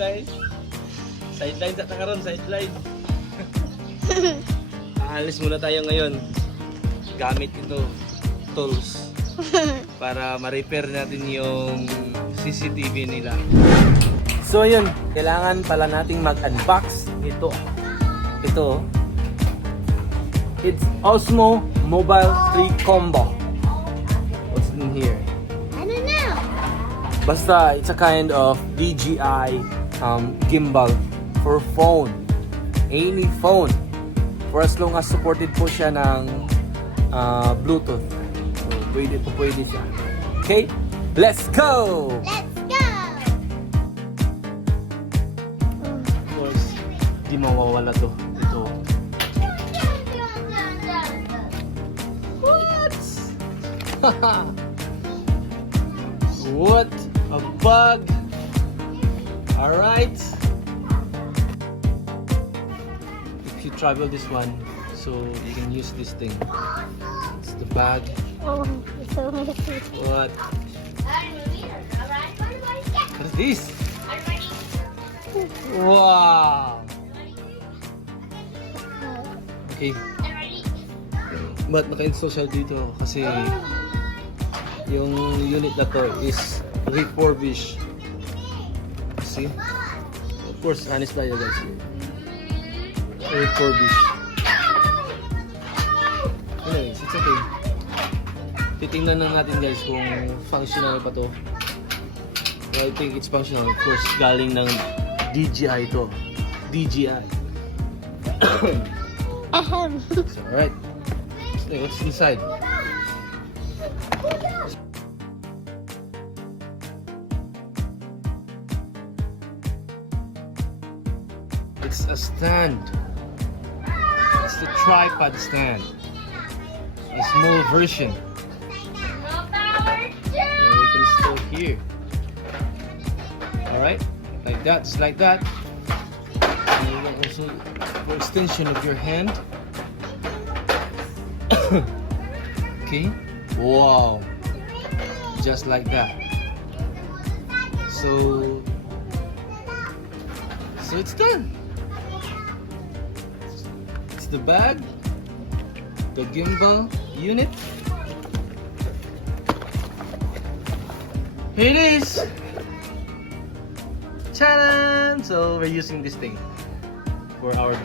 guys. Sideline sa takaron, sideline. Aalis muna tayo ngayon. Gamit ito, tools. Para ma-repair natin yung CCTV nila. So yun, kailangan pala nating mag-unbox ito. Ito. It's OSMO Mobile 3 Combo. What's in here? I don't know. Basta, it's a kind of DJI Gimbal for phone. Any phone. For as long as supported po siya ng Bluetooth. So, pwede siya. Okay? Let's go! Let's go. Of course, di mawawala to. Ito. What? What a bug! Alright. If you travel this one, so you can use this thing. It's the bag. Oh, it's so messy. What? What is this? Wow! Okay. But naka-install siya dito kasi yung unit na to is refurbished. See? Of course, honest tayo guys. Refurbished. Anyways, it's okay. Titingnan lang natin guys kung functional pa to. I think it's functional. Of course, galing ng DJI to. DJI. So, alright. What's inside? It's a stand. It's the tripod stand. A small version. And we can store here. Alright? Like that, just like that. And you can also, for extension of your hand. Okay. Wow. Just like that. So it's done. It's the bag, the gimbal unit. Here it is. Ta-da! So we're using this thing for our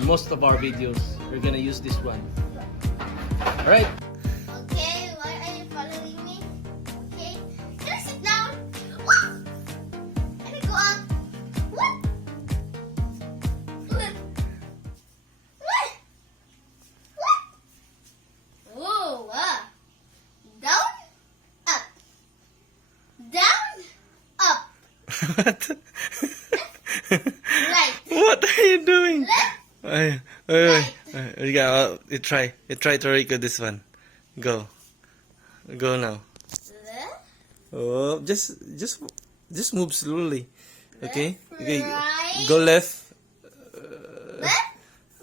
most of our videos. We're gonna use this one. All right. Okay, why are you following me? Okay, just sit down. What? Let me go on. What? What? What? What? Whoa! Down, up, down, up. What? Right. What are you doing? Left. You try to record this one. Go now. Left. Oh, just move slowly. Okay. Okay. Right. Go left. Left.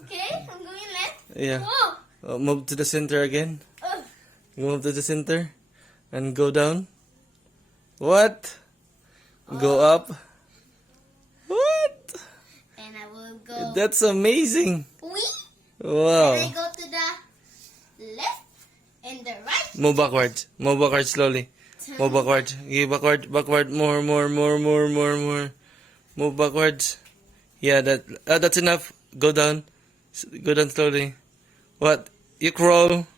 Okay, I'm going left. Yeah. Whoa. Move to the center again. Move to the center, and go down. What? Go up. What? And I will go. That's amazing. Wee. Wow. And I go to the left and the right. Move backwards. Move backwards slowly. Move backwards. Backward. More. Move backwards. Yeah, that's enough. Go down. Go down slowly. What? You crawl.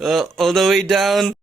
All the way down.